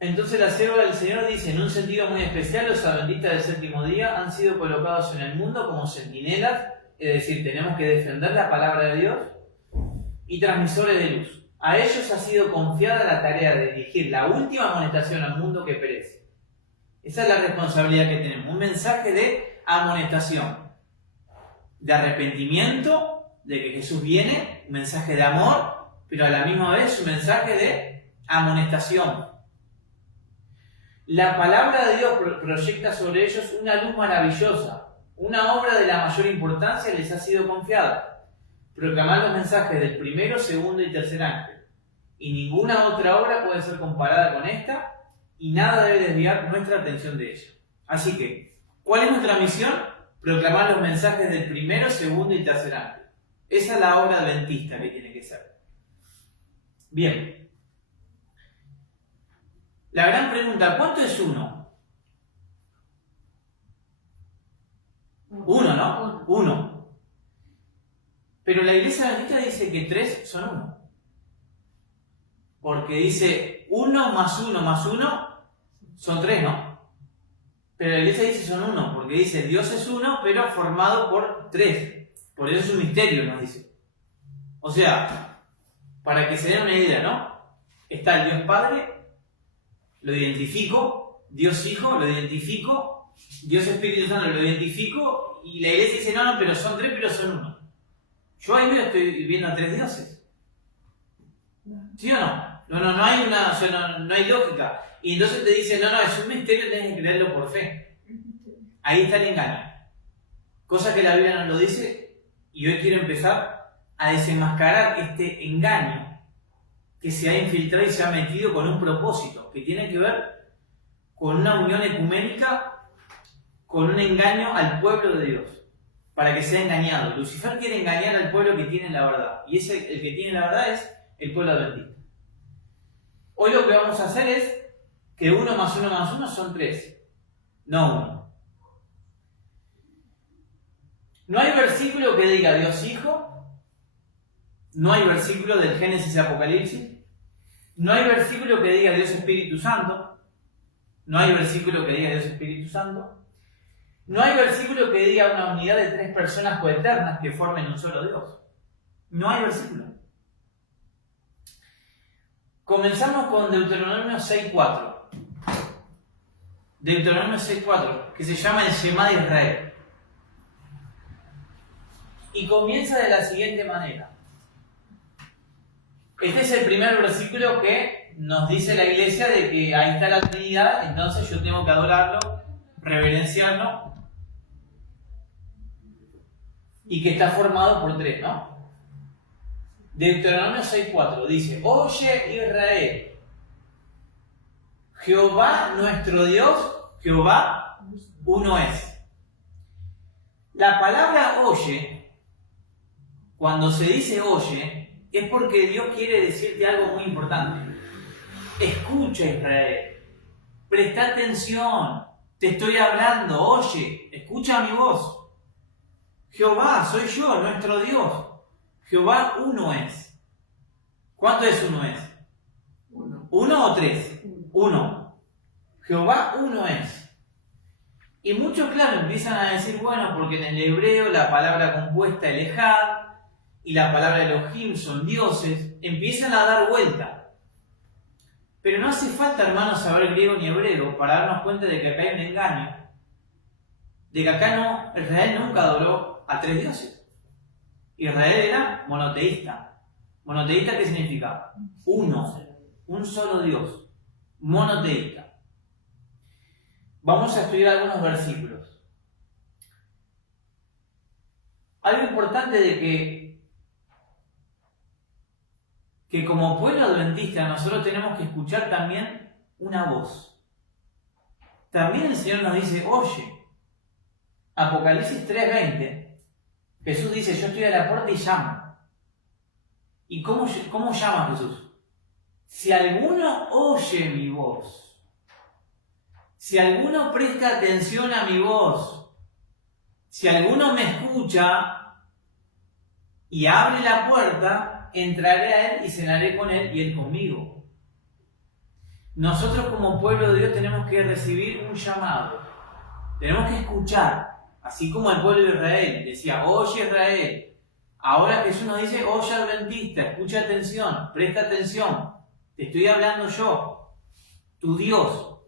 Entonces la sierva del Señor dice, en un sentido muy especial, los adventistas del séptimo día han sido colocados en el mundo como centinelas, es decir, tenemos que defender la palabra de Dios, y transmisores de luz. A ellos ha sido confiada la tarea de dirigir la última amonestación al mundo que perece. Esa es la responsabilidad que tenemos, un mensaje de amonestación, de arrepentimiento, de que Jesús viene, un mensaje de amor, pero a la misma vez un mensaje de amonestación. La palabra de Dios proyecta sobre ellos una luz maravillosa, una obra de la mayor importancia les ha sido confiada, proclamar los mensajes del primero, segundo y tercer ángel, y ninguna otra obra puede ser comparada con esta, y nada debe desviar nuestra atención de ella. Así que, ¿cuál es nuestra misión? Proclamar los mensajes del primero, segundo y tercer ángel. Esa es la obra adventista que tiene que ser. Bien. La gran pregunta, ¿cuánto es uno? Uno, ¿no? Uno. Pero la iglesia adventista dice que 3 son 1. Porque dice 1 más 1 más 1 son 3, ¿no? Pero la iglesia dice son 1, porque dice Dios es 1, pero formado por 3. Por eso es un misterio, nos dice. O sea, para que se den una idea, ¿no? Está el Dios Padre, lo identifico, Dios Hijo, lo identifico, Dios Espíritu Santo, lo identifico, y la iglesia dice, no, pero son 3, pero son 1. Yo ahí me estoy viendo a 3 dioses. ¿Sí o no? No hay una, o sea, no hay lógica. Y entonces te dice, no, es un misterio, tienes que creerlo por fe. Ahí está el engaño. Cosa que la Biblia no lo dice, y hoy quiero empezar a desenmascarar este engaño que se ha infiltrado y se ha metido con un propósito, que tiene que ver con una unión ecuménica, con un engaño al pueblo de Dios, para que sea engañado. Lucifer quiere engañar al pueblo que tiene la verdad, y el que tiene la verdad es el pueblo adventista. Hoy lo que vamos a hacer es que 1 más 1 más 1 son 3, no 1. No hay versículo que diga Dios Hijo, no hay versículo del Génesis y Apocalipsis, no hay versículo que diga Dios Espíritu Santo, no hay versículo que diga Dios Espíritu Santo, no hay versículo que diga una unidad de 3 personas coeternas que formen un solo Dios. No hay versículo. Comenzamos con Deuteronomio 6.4. Deuteronomio 6.4, que se llama el Shema de Israel. Y comienza de la siguiente manera. Este es el primer versículo que nos dice la iglesia de que ahí está la Trinidad, entonces yo tengo que adorarlo, reverenciarlo, y que está formado por 3, ¿no? Deuteronomio 6.4 dice, oye Israel, Jehová nuestro Dios, Jehová uno es. La palabra oye, cuando se dice oye, es porque Dios quiere decirte algo muy importante. Escucha Israel, presta atención, te estoy hablando, oye, escucha mi voz. Jehová, soy yo, nuestro Dios. Jehová uno es. ¿Cuánto es uno es? 1. ¿1 o 3? 1. Jehová uno es. Y muchos, claro, empiezan a decir, bueno, porque en el hebreo la palabra compuesta es Ejad y la palabra Elohim son dioses, empiezan a dar vuelta. Pero no hace falta, hermanos, saber griego ni hebreo para darnos cuenta de que acá hay un engaño, de que acá Israel nunca adoró a 3 dioses. Israel era monoteísta. ¿Monoteísta qué significa? Uno, un solo Dios, monoteísta. Vamos a estudiar algunos versículos. Algo importante de que como pueblo adventista nosotros tenemos que escuchar también una voz. También el Señor nos dice, oye, Apocalipsis 3:20, Jesús dice, yo estoy a la puerta y llamo. ¿Y cómo llama Jesús? Si alguno oye mi voz, si alguno presta atención a mi voz, si alguno me escucha y abre la puerta, entraré a él y cenaré con él y él conmigo. nosotros como pueblo de Dios tenemos que recibir un llamado. Tenemos que escuchar, así como el pueblo de Israel decía, oye Israel. Ahora Jesús nos dice, oye adventista, escucha atención, presta atención. Te estoy hablando yo, tu Dios.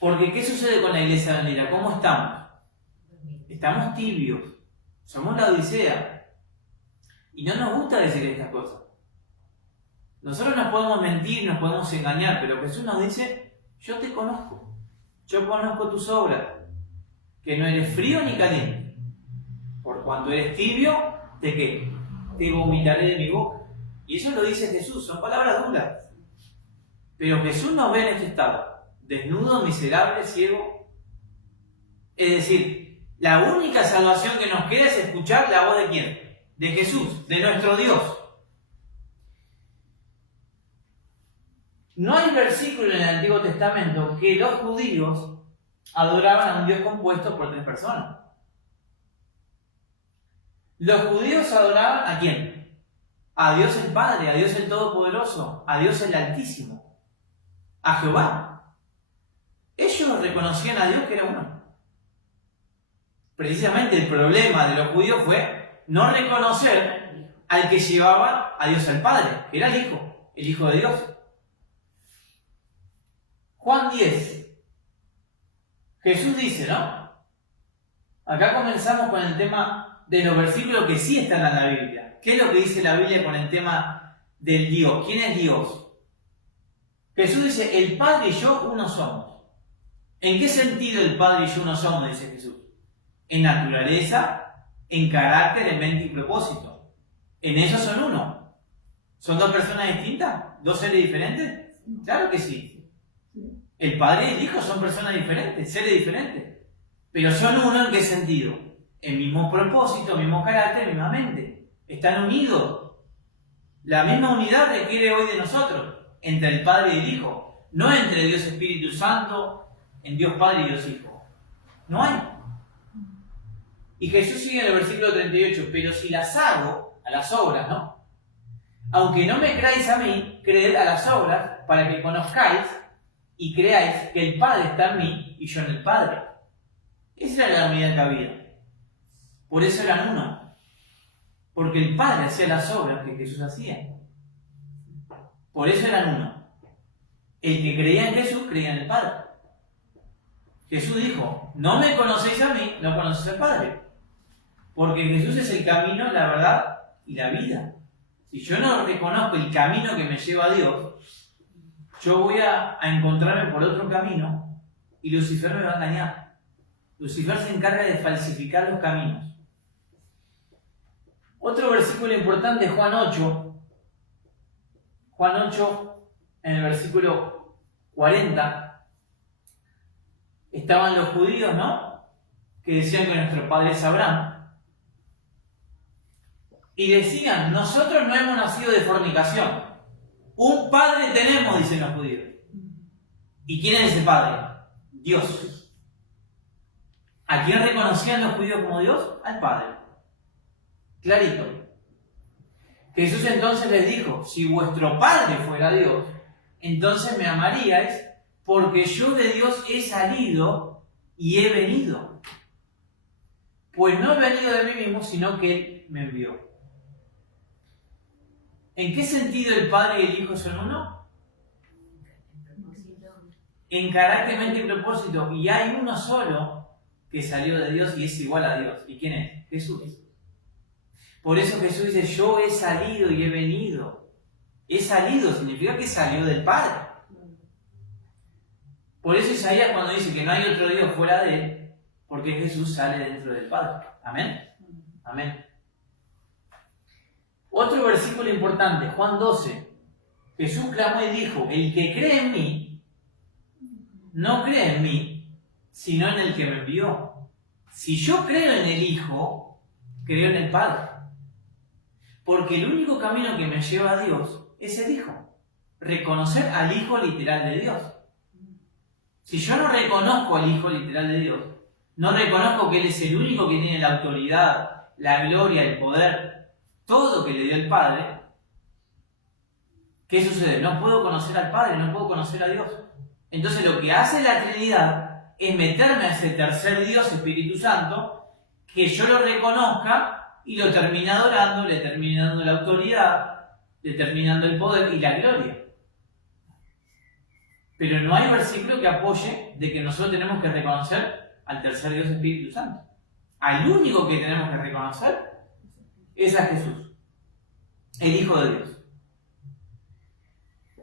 Porque ¿qué sucede con la iglesia de Manila? ¿Cómo estamos? Estamos tibios. Somos la Odisea. Y no nos gusta decir estas cosas. Nosotros nos podemos mentir, nos podemos engañar, pero Jesús nos dice, yo te conozco. Yo conozco tus obras. Que no eres frío ni caliente. Por cuanto eres tibio, ¿de qué? Te vomitaré de mi boca. Y eso lo dice Jesús, son palabras duras. Pero Jesús nos ve en este estado. Desnudo, miserable, ciego. Es decir, la única salvación que nos queda es escuchar la voz de ¿quién? De Jesús, de nuestro Dios. No hay versículo en el Antiguo Testamento que los judíos adoraban a un Dios compuesto por 3 personas. Los judíos adoraban ¿a quién? A Dios el Padre, a Dios el Todopoderoso, a Dios el Altísimo, a Jehová. Ellos reconocían a Dios que era uno. Precisamente el problema de los judíos fue no reconocer al que llevaba a Dios al Padre, que era el Hijo de Dios. Juan 10. Jesús dice, ¿no? Acá comenzamos con el tema de los versículos que sí están en la Biblia. ¿Qué es lo que dice la Biblia con el tema del Dios? ¿Quién es Dios? Jesús dice, el Padre y yo uno somos. ¿En qué sentido el Padre y yo uno somos? Dice Jesús. En naturaleza, en carácter, en mente y propósito. En ellos son uno. ¿Son 2 personas distintas? ¿2 seres diferentes? Claro que sí. El Padre y el Hijo son personas diferentes, seres diferentes. Pero son uno ¿en qué sentido? El mismo propósito, el mismo carácter, misma mente. Están unidos. La misma unidad requiere hoy de nosotros, entre el Padre y el Hijo. No entre Dios Espíritu Santo, en Dios Padre y Dios Hijo. No hay. Y Jesús sigue en el versículo 38, pero si las hago, a las obras, ¿no? Aunque no me creáis a mí, creed a las obras, para que conozcáis y creáis que el Padre está en mí y yo en el Padre. Esa era la unidad que había. Por eso eran uno. Porque el Padre hacía las obras que Jesús hacía. Por eso eran uno. El que creía en Jesús, creía en el Padre. Jesús dijo, no me conocéis a mí, no conocéis al Padre. Porque Jesús es el camino, la verdad y la vida. Si yo no reconozco el camino que me lleva a Dios, yo voy a encontrarme por otro camino y Lucifer me va a engañar. Lucifer se encarga de falsificar los caminos. Otro versículo importante es Juan 8. Juan 8, en el versículo 40. Estaban los judíos, ¿no? Que decían que nuestro padre es Abraham. Y decían, nosotros no hemos nacido de fornicación. Un padre tenemos, dicen los judíos. ¿Y quién es ese padre? Dios. ¿A quién reconocían los judíos como Dios? Al Padre. Clarito. Jesús entonces les dijo, si vuestro Padre fuera Dios, entonces me amaríais, porque yo de Dios he salido y he venido. Pues no he venido de mí mismo, sino que Él me envió. ¿En qué sentido el Padre y el Hijo son uno? En carácter, mente y propósito. Y hay uno solo que salió de Dios y es igual a Dios. ¿Y quién es? Jesús. Por eso Jesús dice, yo he salido y he venido. He salido significa que salió del Padre. Por eso Isaías cuando dice que no hay otro Dios fuera de Él, porque Jesús sale dentro del Padre. Amén. Amén. Otro versículo importante, Juan 12. Jesús clamó y dijo, el que cree en mí, no cree en mí, sino en el que me envió. Si yo creo en el Hijo, creo en el Padre. Porque el único camino que me lleva a Dios es el Hijo. Reconocer al Hijo literal de Dios. Si yo no reconozco al Hijo literal de Dios, no reconozco que Él es el único que tiene la autoridad, la gloria, el poder, todo que le dio el Padre, ¿qué sucede? No puedo conocer al Padre, no puedo conocer a Dios. Entonces lo que hace la Trinidad es meterme a ese tercer Dios, Espíritu Santo, que yo lo reconozca y lo termina adorando, le termina dando la autoridad, le termina dando el poder y la gloria. Pero no hay versículo que apoye de que nosotros tenemos que reconocer al tercer Dios, Espíritu Santo. Al único que tenemos que reconocer es a Jesús, el Hijo de Dios.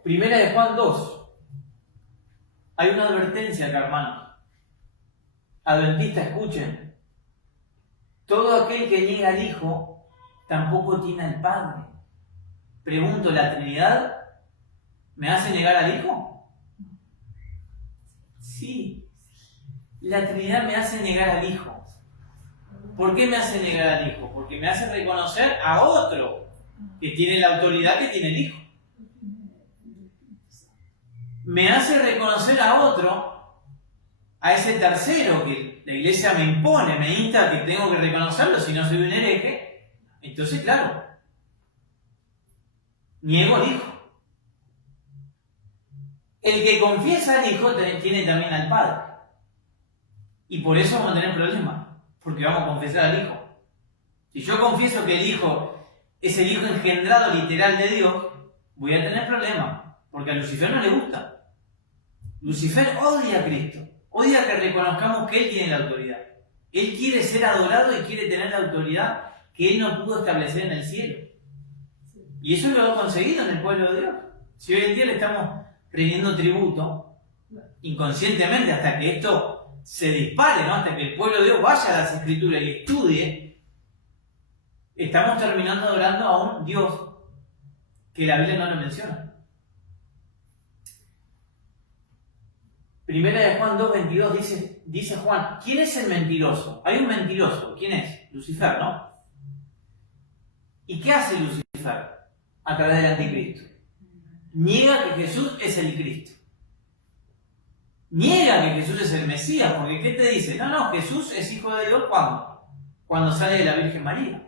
Primera de Juan 2. Hay una advertencia acá, hermanos. Adventistas, escuchen. Todo aquel que niega al Hijo tampoco tiene al Padre. Pregunto, ¿la Trinidad me hace negar al Hijo? Sí. La Trinidad me hace negar al Hijo. ¿Por qué me hace negar al Hijo? Porque me hace reconocer a otro que tiene la autoridad que tiene el Hijo. Me hace reconocer a otro, a ese tercero que la iglesia me impone, me insta que tengo que reconocerlo, si no soy un hereje. Entonces, claro, niego al Hijo. El que confiesa al Hijo tiene también al Padre. Y por eso vamos a tener problemas, porque vamos a confesar al Hijo. Si yo confieso que el Hijo es el Hijo engendrado literal de Dios, voy a tener problemas, porque a Lucifer no le gusta. Lucifer odia a Cristo, odia que reconozcamos que Él tiene la autoridad. Él quiere ser adorado y quiere tener la autoridad que Él no pudo establecer en el cielo. Y eso lo ha conseguido en el pueblo de Dios. Si hoy en día le estamos rindiendo tributo, inconscientemente, hasta que esto se dispare, ¿no? Hasta que el pueblo de Dios vaya a las Escrituras y estudie, estamos terminando adorando a un Dios que la Biblia no lo menciona. Primera de Juan 2:22 dice Juan, ¿quién es el mentiroso? Hay un mentiroso. ¿Quién es? Lucifer, ¿no? ¿Y qué hace Lucifer a través del anticristo? Niega que Jesús es el Cristo. Niega que Jesús es el Mesías, porque ¿qué te dice? No, Jesús es hijo de Dios, ¿cuándo? Cuando sale de la Virgen María.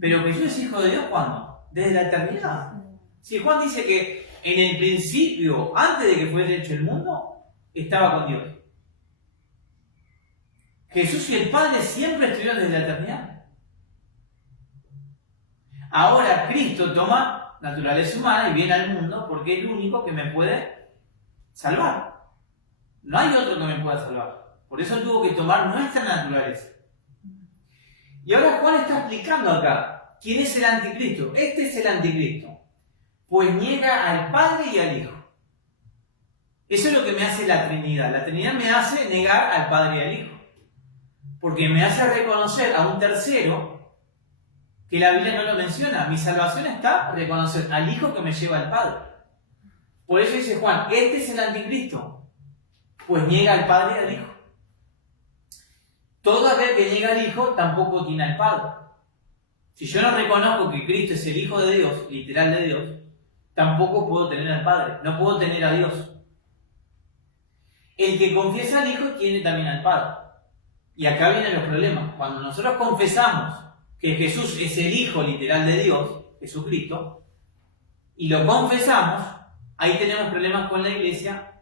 Pero Jesús es hijo de Dios, ¿cuándo? Desde la eternidad. Si Juan dice que en el principio, antes de que fuese hecho el mundo, estaba con Dios. Jesús y el Padre siempre estuvieron desde la eternidad. Ahora Cristo toma naturaleza humana y viene al mundo porque es el único que me puede salvar. No hay otro que me pueda salvar. Por eso tuvo que tomar nuestra naturaleza. Y ahora Juan está explicando acá quién es el anticristo. Este es el anticristo. Pues niega al Padre y al Hijo. Eso es lo que me hace la Trinidad. La Trinidad me hace negar al Padre y al Hijo. Porque me hace reconocer a un tercero que la Biblia no lo menciona. Mi salvación está en reconocer al Hijo que me lleva al Padre. Por eso dice Juan, este es el anticristo. Pues niega al Padre y al Hijo. Todo aquel que niega al Hijo tampoco tiene al Padre. Si yo no reconozco que Cristo es el Hijo de Dios, literal de Dios, tampoco puedo tener al Padre, no puedo tener a Dios. El que confiesa al Hijo tiene también al Padre. Y acá vienen los problemas. Cuando nosotros confesamos que Jesús es el Hijo literal de Dios, Jesucristo, y lo confesamos, ahí tenemos problemas con la iglesia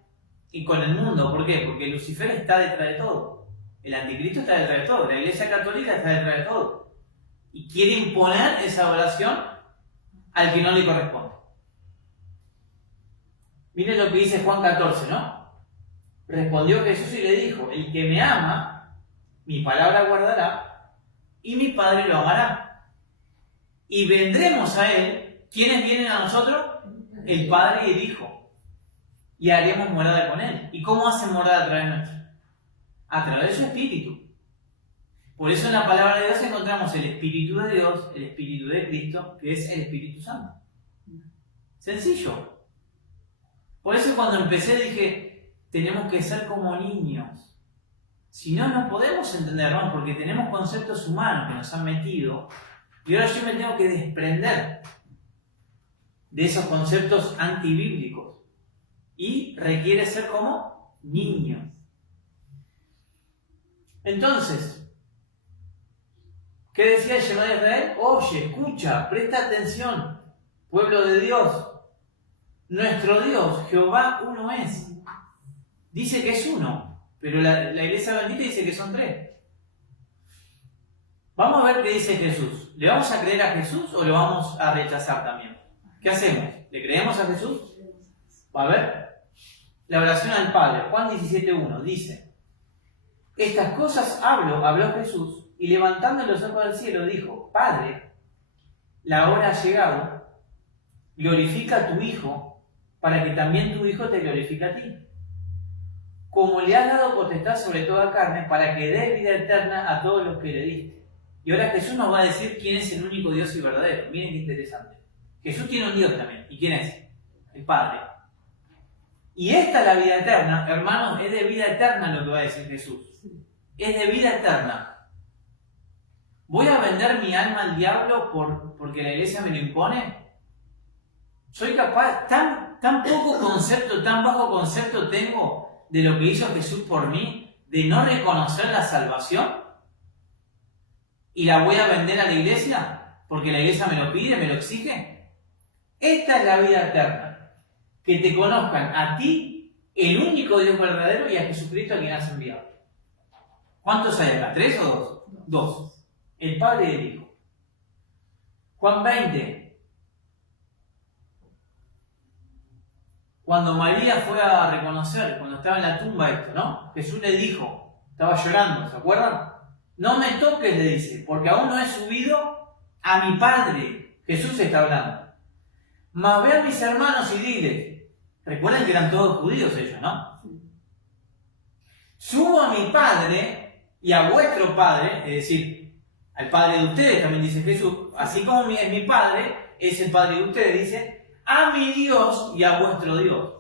y con el mundo. ¿Por qué? Porque Lucifer está detrás de todo. El anticristo está detrás de todo. La iglesia católica está detrás de todo. Y quiere imponer esa adoración al que no le corresponde. Miren lo que dice Juan 14, ¿no? Respondió Jesús y le dijo, el que me ama, mi palabra guardará, y mi Padre lo amará. Y vendremos a Él. ¿Quiénes vienen a nosotros? El Padre y el Hijo. Y haremos morada con Él. ¿Y cómo hacen morada a través nuestra? A través de su Espíritu. Por eso en la palabra de Dios encontramos el Espíritu de Dios, el Espíritu de Cristo, que es el Espíritu Santo. Sencillo. Por eso cuando empecé dije, tenemos que ser como niños. Si no, no podemos entendernos porque tenemos conceptos humanos que nos han metido y ahora yo me tengo que desprender de esos conceptos antibíblicos y requiere ser como niños. Entonces, ¿qué decía el llamado de Israel? Oye, escucha, presta atención. pueblo de Dios. Nuestro Dios, Jehová, uno es. Dice que es uno, pero la iglesia bendita dice que son tres. Vamos a ver qué dice Jesús. ¿Le vamos a creer a Jesús o lo vamos a rechazar también? ¿Qué hacemos? ¿Le creemos a Jesús? Va a ver. La oración al Padre, Juan 17:1, dice: estas cosas habló Jesús, y levantando los ojos al cielo dijo: Padre, la hora ha llegado, glorifica a tu Hijo, para que también tu Hijo te glorifique a ti. Como le has dado potestad sobre toda carne, para que dé vida eterna a todos los que le diste. Y ahora Jesús nos va a decir quién es el único Dios y verdadero. Miren qué interesante. Jesús tiene un Dios también. ¿Y quién es? El Padre. Y esta es la vida eterna, hermanos, es de vida eterna lo que va a decir Jesús. Es de vida eterna. ¿Voy a vender mi alma al diablo porque la iglesia me lo impone? ¿Soy capaz, tan poco concepto, tan bajo concepto tengo de lo que hizo Jesús por mí, de no reconocer la salvación? ¿Y la voy a vender a la iglesia porque la iglesia me lo pide, me lo exige? Esta es la vida eterna. Que te conozcan a ti, el único Dios verdadero, y a Jesucristo a quien has enviado. ¿Cuántos hay acá? ¿3 o 2? 2. El Padre y el Hijo. Juan 20. Cuando María fue a reconocer, cuando estaba en la tumba esto, ¿no? Jesús le dijo, estaba llorando, ¿se acuerdan? No me toques, le dice, porque aún no he subido a mi Padre. Jesús está hablando. Mas ve a mis hermanos y dile, recuerden que eran todos judíos ellos, ¿no? Subo a mi Padre y a vuestro Padre, es decir, al Padre de ustedes, también dice Jesús, así como es mi Padre, es el Padre de ustedes, dice, a mi Dios y a vuestro Dios.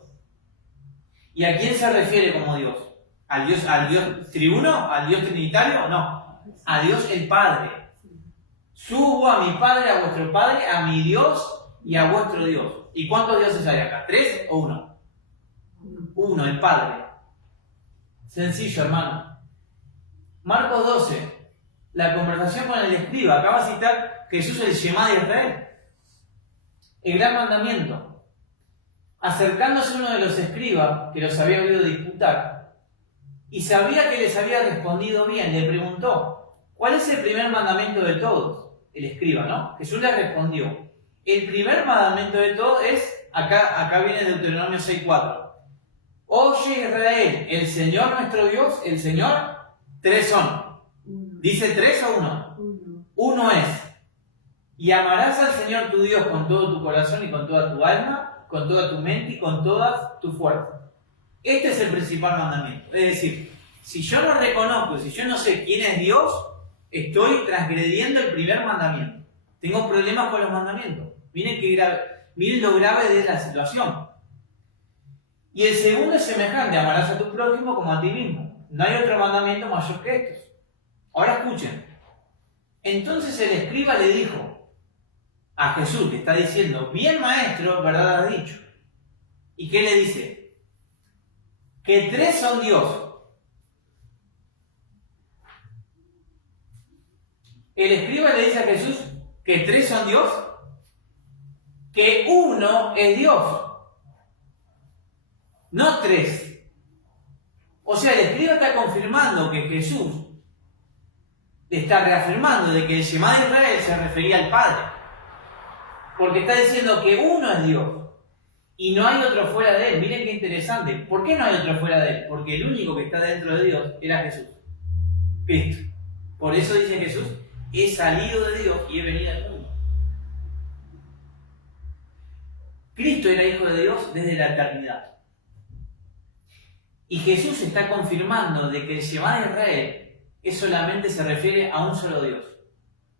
¿Y a quién se refiere como Dios? ¿Al Dios triuno? ¿Al Dios trinitario? No, a Dios el Padre. Subo a mi Padre, a vuestro Padre, a mi Dios y a vuestro Dios. ¿Y cuántos dioses hay acá? ¿3 o 1? 1, el Padre. Sencillo, hermano. Marcos 12, la conversación con el escriba. Acaba de citar Jesús el Shema de Israel. El gran mandamiento. Acercándose uno de los escribas, que los había oído disputar, y sabía que les había respondido bien, le preguntó, ¿cuál es el primer mandamiento de todos? El escriba, ¿no? Jesús le respondió, el primer mandamiento de todos es, acá viene Deuteronomio 6:4. Oye Israel, el Señor nuestro Dios, el Señor, 3 son. ¿Dice 3 o 1? 1 es. Y amarás al Señor tu Dios con todo tu corazón y con toda tu alma, con toda tu mente y con toda tu fuerza. Este es el principal mandamiento. Es decir, si yo no reconozco, si yo no sé quién es Dios, estoy transgrediendo el primer mandamiento. Tengo problemas con los mandamientos. Miren lo grave de la situación. Y el segundo es semejante, amarás a tu prójimo como a ti mismo. No hay otro mandamiento mayor que estos. Ahora escuchen. Entonces el escriba le dijo a Jesús, que está diciendo, bien maestro, verdad has dicho. ¿Y qué le dice? Que 3 son Dios. El escriba le dice a Jesús que 3 son Dios, que 1 es Dios, no 3. O sea, el escriba está confirmando que Jesús está reafirmando de que el Shema de Israel se refería al Padre, porque está diciendo que 1 es Dios y no hay otro fuera de él. Miren qué interesante. ¿Por qué no hay otro fuera de él? Porque el único que está dentro de Dios era Jesús, Cristo. Por eso dice Jesús, he salido de Dios y he venido al mundo. Cristo era hijo de Dios desde la eternidad. Y Jesús está confirmando de que el Shema de Israel solamente se refiere a un solo Dios,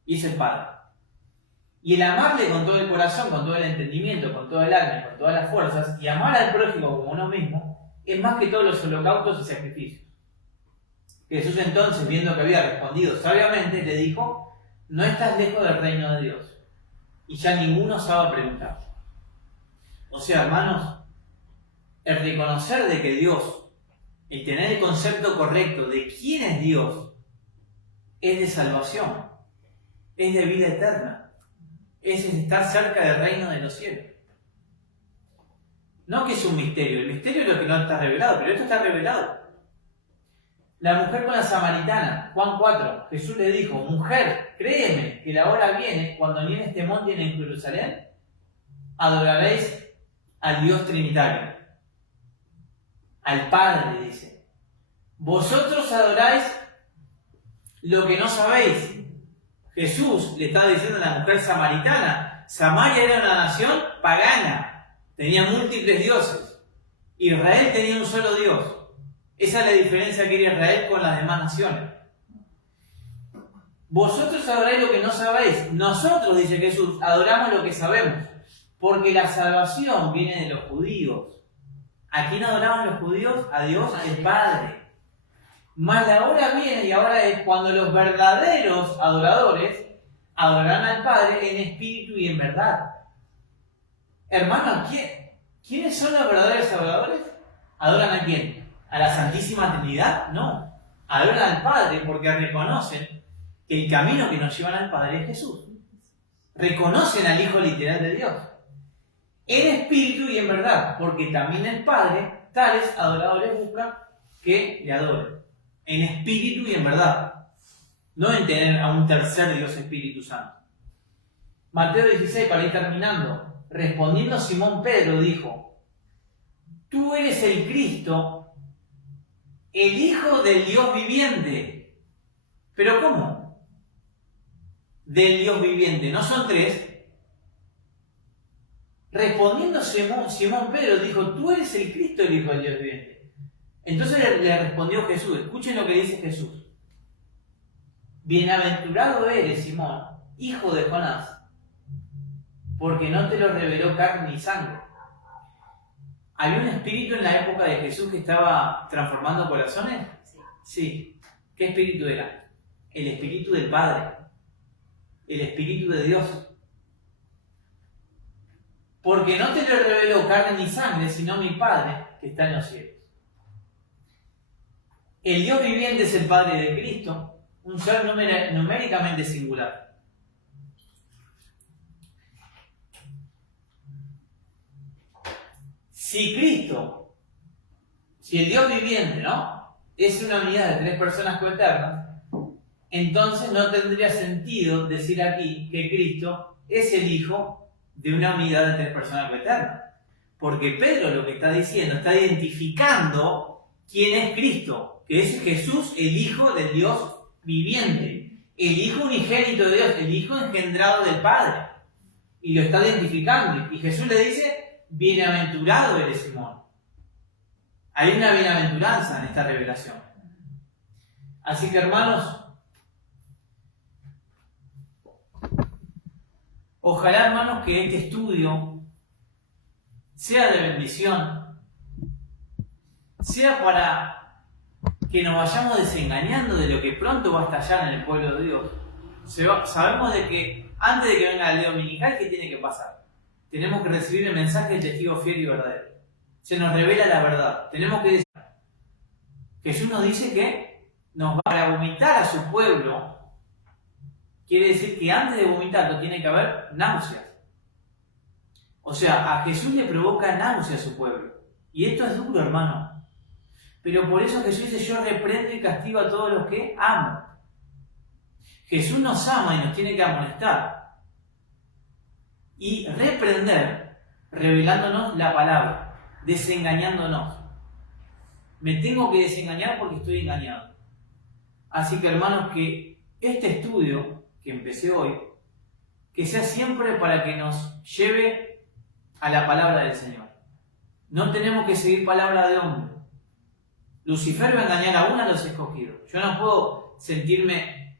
y es el Padre. Y el amarle con todo el corazón, con todo el entendimiento, con todo el alma, con todas las fuerzas, y amar al prójimo como uno mismo, es más que todos los holocaustos y sacrificios. Jesús entonces, viendo que había respondido sabiamente, le dijo, no estás lejos del reino de Dios. Y ya ninguno osaba preguntar. O sea, hermanos, el reconocer de que Dios, el tener el concepto correcto de quién es Dios, es de salvación, es de vida eterna. es estar cerca del reino de los cielos. No que es un misterio, el misterio es lo que no está revelado, pero esto está revelado. La mujer con la samaritana, Juan 4, Jesús le dijo, mujer, créeme que la hora viene cuando ni en este monte ni en Jerusalén adoraréis al Dios Trinitario, al Padre, dice. Vosotros adoráis lo que no sabéis. Jesús le estaba diciendo a la mujer samaritana, Samaria era una nación pagana, tenía múltiples dioses. Israel tenía un solo Dios. Esa es la diferencia que era Israel con las demás naciones. Vosotros adoráis lo que no sabéis. Nosotros, dice Jesús, adoramos lo que sabemos. Porque la salvación viene de los judíos. ¿A quién adoraban los judíos? A Dios, el Padre. Mas la hora viene y ahora es cuando los verdaderos adoradores adorarán al Padre en espíritu y en verdad. Hermanos, ¿quiénes son los verdaderos adoradores? ¿Adoran a quién? ¿A la Santísima Trinidad? No. Adoran al Padre porque reconocen que el camino que nos llevan al Padre es Jesús. Reconocen al Hijo literal de Dios. En espíritu y en verdad, porque también el Padre, tales adoradores busca que le adoren. En espíritu y en verdad. No en tener a un tercer Dios Espíritu Santo. Mateo 16, para ir terminando. Respondiendo Simón Pedro dijo, tú eres el Cristo, el Hijo del Dios viviente. ¿Pero cómo? Del Dios viviente, ¿no son tres? Respondiendo Simón Pedro dijo, tú eres el Cristo, el Hijo del Dios viviente. Entonces le respondió Jesús, escuchen lo que dice Jesús. Bienaventurado eres, Simón, hijo de Jonás, porque no te lo reveló carne ni sangre. ¿Había un espíritu en la época de Jesús que estaba transformando corazones? Sí. ¿Qué espíritu era? El espíritu del Padre, el espíritu de Dios. Porque no te lo reveló carne ni sangre, sino mi Padre que está en los cielos. El Dios viviente es el Padre de Cristo, un ser numéricamente singular. Si Cristo, si el Dios viviente, ¿no?, es una unidad de tres personas coeternas, entonces no tendría sentido decir aquí que Cristo es el Hijo de una unidad de tres personas coeternas. Porque Pedro lo que está diciendo, está identificando quién es Cristo, que es Jesús, el Hijo del Dios viviente, el Hijo unigénito de Dios, el Hijo engendrado del Padre. Y lo está identificando. Y Jesús le dice, bienaventurado eres Simón. Hay una bienaventuranza en esta revelación. Así que, hermanos, ojalá, hermanos, que este estudio sea de bendición, sea para que nos vayamos desengañando de lo que pronto va a estallar en el pueblo de Dios. Sabemos de que antes de que venga el día dominical, ¿qué tiene que pasar? Tenemos que recibir el mensaje del testigo fiel y verdadero. Se nos revela la verdad. Tenemos que decir, Jesús nos dice que nos va a vomitar a su pueblo. Quiere decir que antes de vomitarlo tiene que haber náuseas. O sea, a Jesús le provoca náuseas a su pueblo. Y esto es duro, hermano. Pero por eso Jesús dice, yo reprendo y castigo a todos los que amo. Jesús nos ama y nos tiene que amonestar. Y reprender, revelándonos la palabra, desengañándonos. Me tengo que desengañar porque estoy engañado. Así que, hermanos, que este estudio que empecé hoy, que sea siempre para que nos lleve a la palabra del Señor. No tenemos que seguir palabra de hombre. Lucifer va a engañar a uno de los escogidos. Yo no puedo sentirme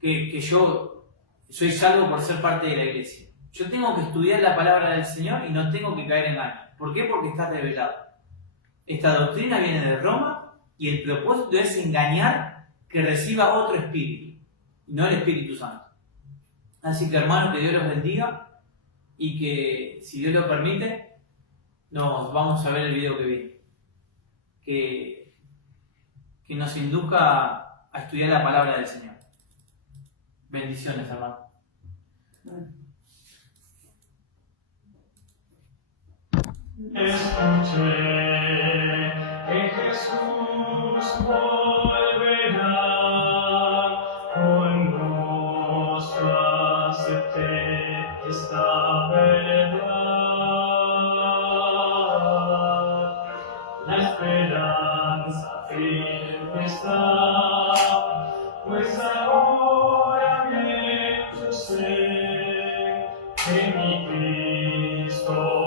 que yo soy salvo por ser parte de la iglesia. Yo tengo que estudiar la palabra del Señor y no tengo que caer en engaño. ¿Por qué? Porque está revelado. Esta doctrina viene de Roma y el propósito es engañar que reciba otro espíritu, y no el Espíritu Santo. Así que, hermanos, que Dios los bendiga y que, si Dios lo permite, nos vamos a ver el video que viene. Que nos induzca a estudiar la palabra del Señor. Bendiciones, hermano. Escuché que Jesús volverá, cuando yo acepté esta verdad. La esperanza firme está, pues ahora bien yo sé que mi Cristo